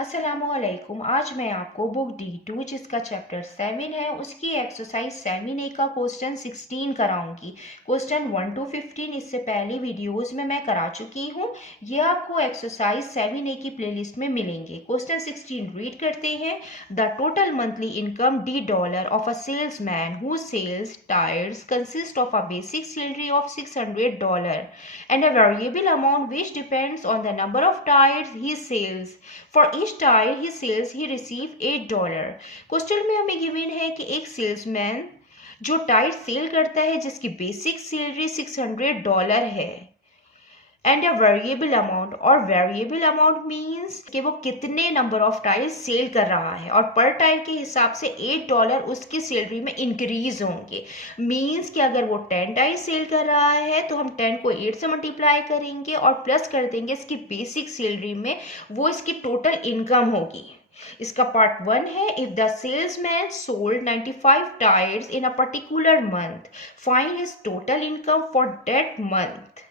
अस्सलामुअलैकुम। आज मैं आपको बुक D2 जिसका चैप्टर 7 है उसकी एक्सरसाइज 7A का क्वेश्चन 16 कराऊंगी। क्वेश्चन 1 to 15 इससे पहले वीडियोस में मैं करा चुकी हूँ। ये आपको एक्सरसाइज 7A की प्लेलिस्ट में मिलेंगे। क्वेश्चन 16 रीड करते हैं। The total monthly income $D of a salesman who sells tyres consist of a basic salary of $600 and a variable amount which depends on the number of tires he sells. For each tire he sells he receive $8। Question में हमें given है कि एक salesman जो tyre cell करता है जिसकी basic salary $600 है एंड अ वेरिएबल अमाउंट, और वेरिएबल अमाउंट मीन्स कि वो कितने नंबर ऑफ टायर्स सेल कर रहा है और पर टायर के हिसाब से $8 उसकी सैलरी में इंक्रीज होंगे। मीन्स कि अगर वो 10 टायर सेल कर रहा है तो हम 10 को 8 से मल्टीप्लाई करेंगे और प्लस कर देंगे इसकी बेसिक सैलरी में, वो इसकी टोटल इनकम होगी। इसका पार्ट 1 है। If the salesman sold 95 tyres in a particular month, find his total income for that month.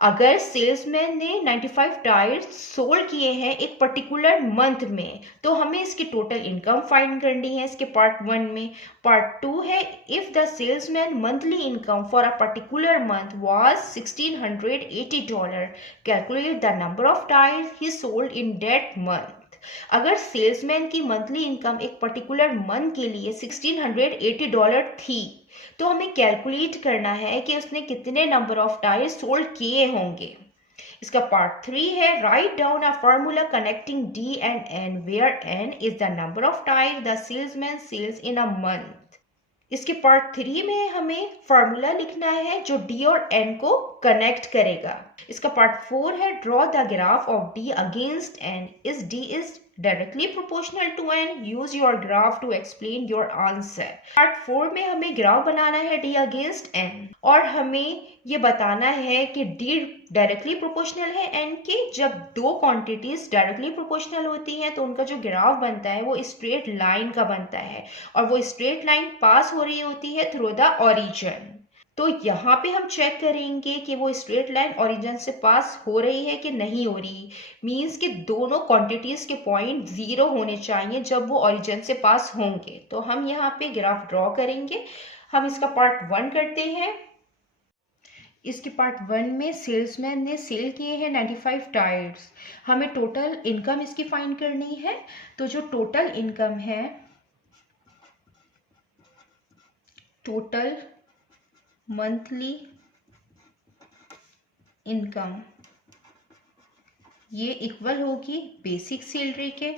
अगर सेल्समैन ने 95 टायर्स सोल्ड किए हैं एक पर्टिकुलर मंथ में तो हमें इसकी टोटल इनकम फाइंड करनी है इसके पार्ट 1 में। पार्ट 2 है। If the salesman monthly income for a particular month was $1680, calculate the number of tyres he sold in that month. अगर सेल्समैन की मंथली इनकम एक पर्टिकुलर मंथ के लिए $1680 थी तो हमें कैलकुलेट करना है कि उसने कितने नंबर ऑफ टायर्स सोल्ड किए होंगे। इसका पार्ट 3 है। Write down a formula connecting D and N where N is the number of tyre the salesman sells in a month. इसके पार्ट 3 में हमें फॉर्मूला लिखना है जो D और N को कनेक्ट करेगा। इसका पार्ट 4 है। Draw the graph of D against N। Is D is directly proportional to N? Use your graph to explain your answer। Part 4 में हमें ग्राफ बनाना है D अगेंस्ट N और हमें ये बताना है कि D डायरेक्टली प्रोपोर्शनल है N के। जब दो क्वांटिटीज डायरेक्टली प्रोपोर्शनल होती हैं तो उनका जो ग्राफ बनता है वो स्ट्रेट लाइन का बनता है और वो स्ट्रेट लाइन पास हो रही होती है थ्रू द ओरिजिन। तो यहाँ पे हम चेक करेंगे कि वो स्ट्रेट लाइन ओरिजिन से पास हो रही है कि नहीं हो रही। मीन्स कि दोनों क्वांटिटीज के पॉइंट 0 होने चाहिए जब वो ओरिजिन से पास होंगे। तो हम यहाँ पे ग्राफ ड्रॉ करेंगे। हम इसका पार्ट 1 करते हैं। इसके पार्ट 1 में सेल्समैन ने सेल किए हैं 95 टायर्स। हमें टोटल इनकम इसकी फाइंड करनी है। तो जो टोटल इनकम है, टोटल मंथली इनकम, ये इक्वल होगी बेसिक सैलरी के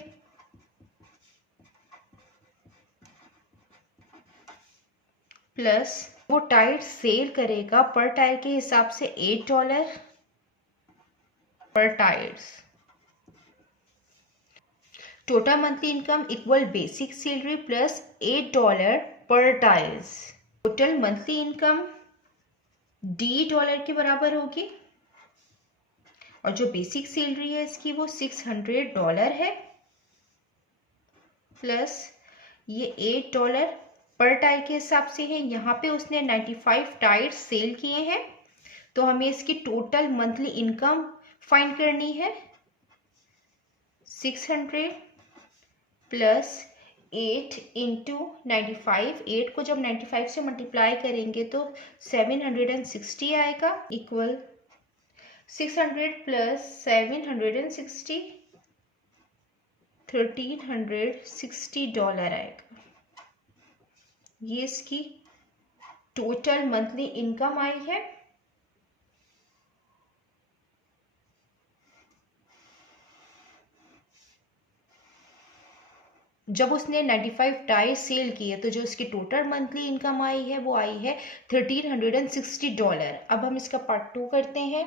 प्लस वो टायर सेल करेगा पर टायर के हिसाब से $8 पर tyres. Total monthly income equal basic salary plus $8 पर tyres. Total monthly income $D के बराबर होगी और जो बेसिक सैलरी है इसकी वो $600 है प्लस ये $8 पर टायर के हिसाब से है। यहाँ पे उसने 95 टायर सेल किए हैं तो हमें इसकी टोटल मंथली इनकम फाइंड करनी है। 600 प्लस 8 इंटू 95। 8 को जब 95 से मल्टीप्लाई करेंगे तो 760 आएगा इक्वल 600 प्लस 760 $1360 आएगा। ये इसकी टोटल मंथली इनकम आई है। जब उसने 95 टायर सेल किए तो जो इसकी टोटल मंथली इनकम आई है वो आई है $1360। अब हम इसका पार्ट 2 करते हैं।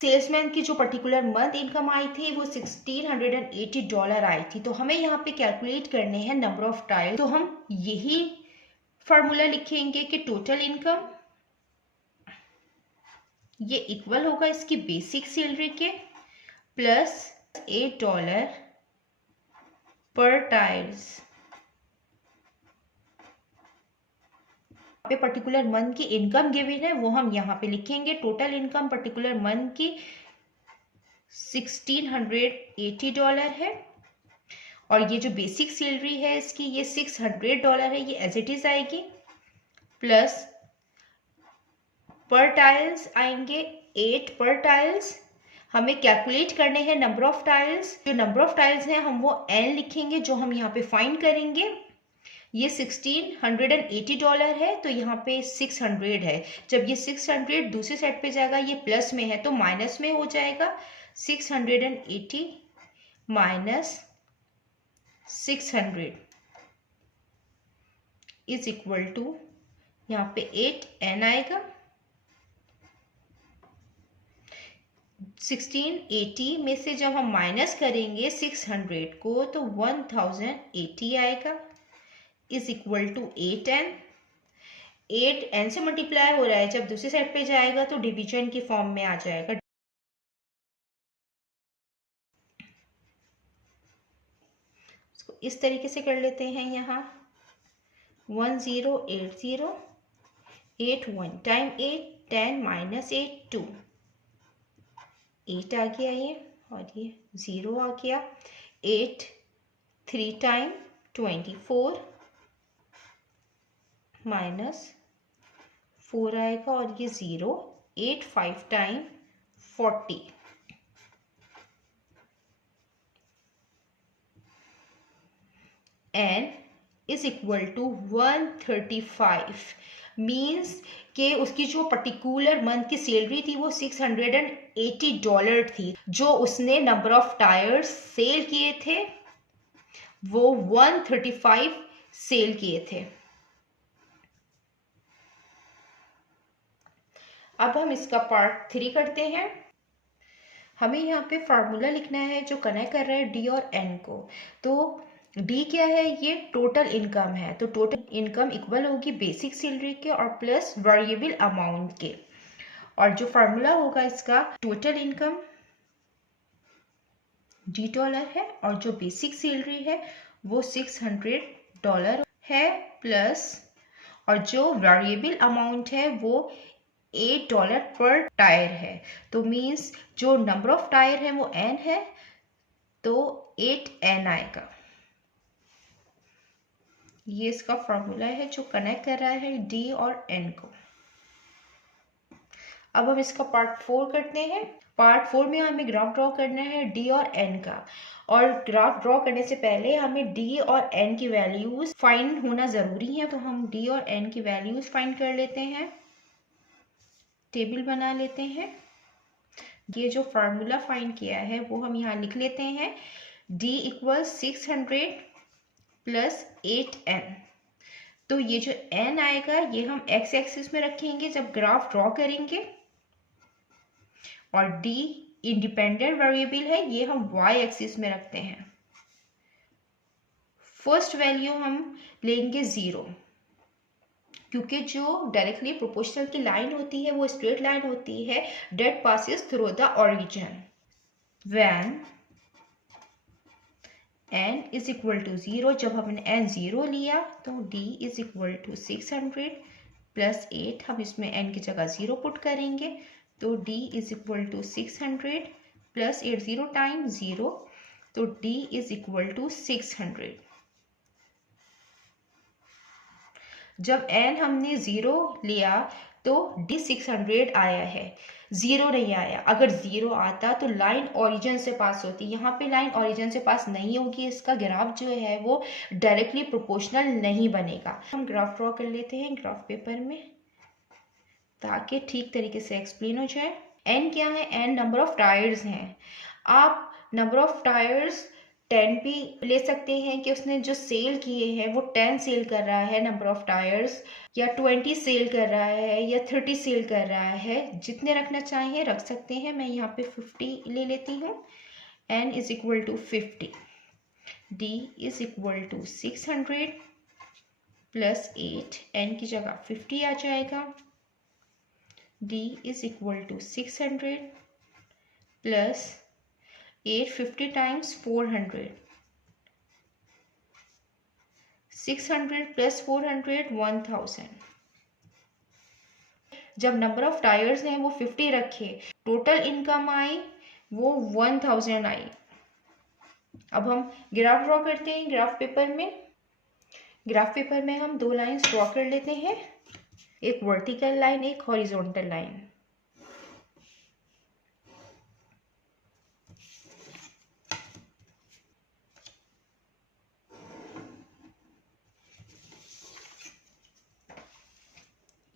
सेल्समैन की जो पर्टिकुलर मंथ इनकम आई थी वो $1680 आई थी। तो हमें यहाँ पे कैलकुलेट करने हैं नंबर ऑफ टायर। तो हम यही फार्मूला लिखेंगे कि टोटल इनकम ये इक्वल होगा इसकी बेसिक सैलरी के प्लस $8 पर टायर्स। पे पर्टिकुलर मंथ की इनकम गिवन है वो हम यहाँ पे लिखेंगे। टोटल इनकम पर्टिकुलर मंथ की $1680 है। और ये जो बेसिक सैलरी है इसकी, ये $600 है, ये एज इट इज आएगी। प्लस पर टाइल्स आएंगे 8 पर टाइल्स। हमें कैलकुलेट करने हैं नंबर ऑफ टाइल्स। जो नंबर ऑफ टाइल्स हैं हम वो n लिखेंगे, जो हम यहाँ पे फाइंड करेंगे। ये $1680 है, तो यहाँ पे 600 है। जब ये 600 दूसरी साइड पे जाएगा, ये प्लस में है तो माइनस में हो जाएगा। 680 माइनस 600 इज इक्वल टू, यहाँ पे 8n आएगा। 1680 में से जब हम माइनस करेंगे 600 को, तो 1080 आएगा, is equal to 8n। 8n से मल्टीप्लाई हो रहा है, जब दूसरी साइड पे जाएगा तो डिवीजन की फॉर्म में आ जाएगा। इसको इस तरीके से कर लेते हैं। यहाँ 1080, 8 1 टाइम 8, 10 माइनस 8 2, 8 आ गया ये, और ये 0 आ गया। 8 3 टाइम 24 माइनस 4 आएगा, और ये 0। 8 5 time 40, n is equal to 135। Means कि उसकी जो पर्टिकुलर मंथ की सैलरी थी वो $680 थी। जो उसने नंबर ऑफ टायर्स सेल किए थे वो 135 सेल किए थे। अब हम इसका पार्ट 3 करते हैं। हमें यहाँ पे फार्मूला लिखना है जो कनेक्ट कर रहा है डी और एन को। तो डी क्या है, ये टोटल इनकम है। तो टोटल इनकम इक्वल होगी बेसिक सैलरी के और प्लस वेरिएबल अमाउंट के। और जो फार्मूला होगा इसका, टोटल इनकम $D है और जो बेसिक सैलरी है वो $600 है, प्लस और जो वेरिएबल अमाउंट है वो $8 पर टायर है। तो मीन्स जो नंबर ऑफ टायर है वो n है, तो 8n आएगा। ये इसका फॉर्मूला है जो कनेक्ट कर रहा है d और n को। अब हम इसका पार्ट 4 करते हैं। पार्ट 4 में हमें ग्राफ ड्रॉ करना है d और n का। और ग्राफ ड्रॉ करने से पहले हमें d और n की वैल्यूज फाइंड होना ज़रूरी है। तो हम d और n की वैल्यूज फाइंड कर लेते हैं, टेबल बना लेते हैं। ये जो फार्मूला फाइंड किया है वो हम यहाँ लिख लेते हैं। d equal 600 plus 8n। तो ये जो n आएगा ये हम x एक्सिस में रखेंगे जब ग्राफ ड्रॉ करेंगे, और d इंडिपेंडेंट वेरिएबल है, ये हम y एक्सिस में रखते हैं। फर्स्ट वैल्यू हम लेंगे 0, क्योंकि जो डायरेक्टली प्रोपोर्शनल की लाइन होती है वो स्ट्रेट लाइन होती है that passes through the origin. When n is equal to 0, जब हमने n 0 लिया तो d is equal to 600 plus 8, हम इसमें n की जगह 0 पुट करेंगे, तो d is equal to 600 plus 8, 0 time 0, तो d इज इक्वल टू 600। जब n हमने 0 लिया तो d 600 आया है, 0 नहीं आया। अगर 0 आता तो लाइन ओरिजिन से पास होती, यहाँ पे लाइन ओरिजिन से पास नहीं होगी, इसका ग्राफ जो है वो डायरेक्टली प्रोपोर्शनल नहीं बनेगा। हम ग्राफ ड्रॉ कर लेते हैं ग्राफ पेपर में ताकि ठीक तरीके से एक्सप्लेन हो जाए। n क्या है, n नंबर ऑफ टायर्स हैं। आप नंबर ऑफ टायर्स 10 भी ले सकते हैं कि उसने जो सेल किए हैं वो 10 सेल कर रहा है नंबर ऑफ टायर्स, या 20 सेल कर रहा है, या 30 सेल कर रहा है। जितने रखना चाहिए रख सकते हैं। मैं यहाँ पे 50 ले लेती हूँ। n is equal to 50, d is equal to 600 plus 8, n की जगह 50 आ जाएगा। d is equal to 600 plus 8, 50 times 400, 600 plus 400 1000। जब नंबर ऑफ टायर्स हैं वो 50 रखे, टोटल इनकम आई वो 1000 आई। अब हम ग्राफ ड्रॉ करते हैं। ग्राफ पेपर में हम 2 लाइन्स ड्रॉ कर लेते हैं, एक वर्टिकल लाइन, एक हॉरिजॉन्टल लाइन।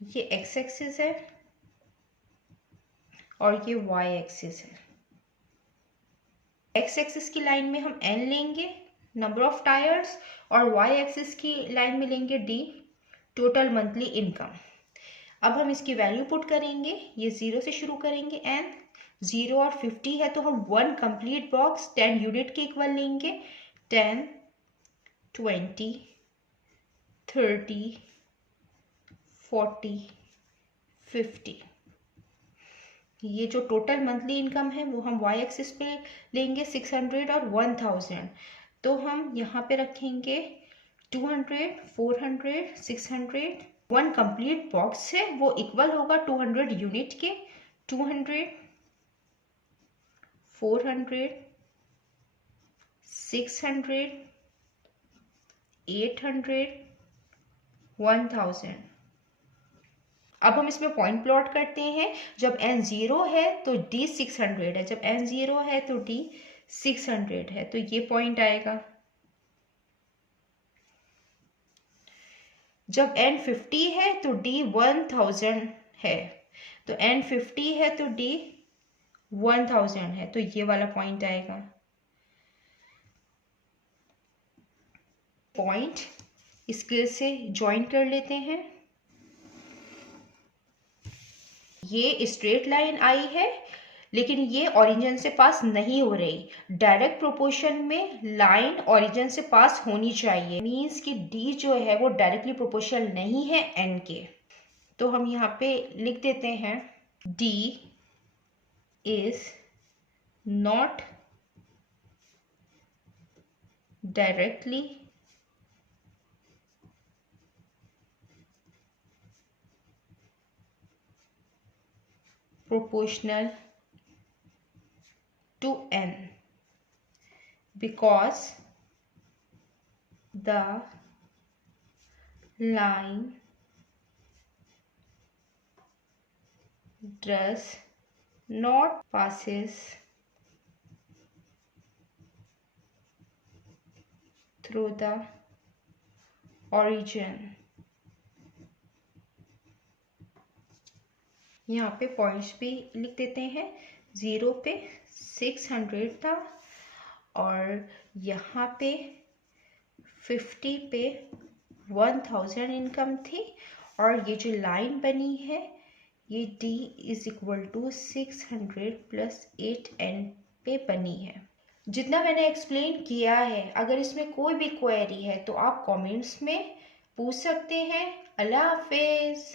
ये एक्स एक्सिस है और ये वाई एक्सिस है। एक्स एक्सिस की लाइन में हम n लेंगे, नंबर ऑफ टायर्स, और वाई एक्सिस की लाइन में लेंगे d, टोटल मंथली इनकम। अब हम इसकी वैल्यू पुट करेंगे। ये 0 से शुरू करेंगे, n 0 और 50 है तो हम 1 कंप्लीट बॉक्स 10 यूनिट के इक्वल लेंगे। 10, 20, 30, 40, 50। ये जो टोटल मंथली इनकम है वो हम वाई एक्सिस पे लेंगे 600 और 1000। तो हम यहाँ पे रखेंगे 200, 400, 600। 1 कंप्लीट बॉक्स है वो इक्वल होगा 200 यूनिट के। 200, 400, 600, 800, 1000। अब हम इसमें पॉइंट प्लॉट करते हैं। जब n 0 है तो d 600 है, जब n 0 है तो d 600 है, तो ये पॉइंट आएगा। जब n 50 है तो d 1000 है, तो n 50 है तो d 1000 है, तो ये वाला पॉइंट आएगा। पॉइंट इसके से ज्वाइन कर लेते हैं। ये स्ट्रेट लाइन आई है लेकिन ये ओरिजिन से पास नहीं हो रही। डायरेक्ट प्रोपोर्शन में लाइन ओरिजिन से पास होनी चाहिए, मीन्स कि d जो है वो डायरेक्टली प्रोपोर्शनल नहीं है n के। तो हम यहाँ पे लिख देते हैं d is not directly proportional to n because the line does not passes through the origin। यहाँ पे पॉइंट्स भी लिख देते हैं। 0 पे 600 था और यहाँ पे 50 पे 1000 इनकम थी, और ये जो लाइन बनी है ये d is equal to 600 plus 8n पे बनी है। जितना मैंने एक्सप्लेन किया है, अगर इसमें कोई भी क्वेरी है तो आप कमेंट्स में पूछ सकते हैं। अल्लाह हाफिज़।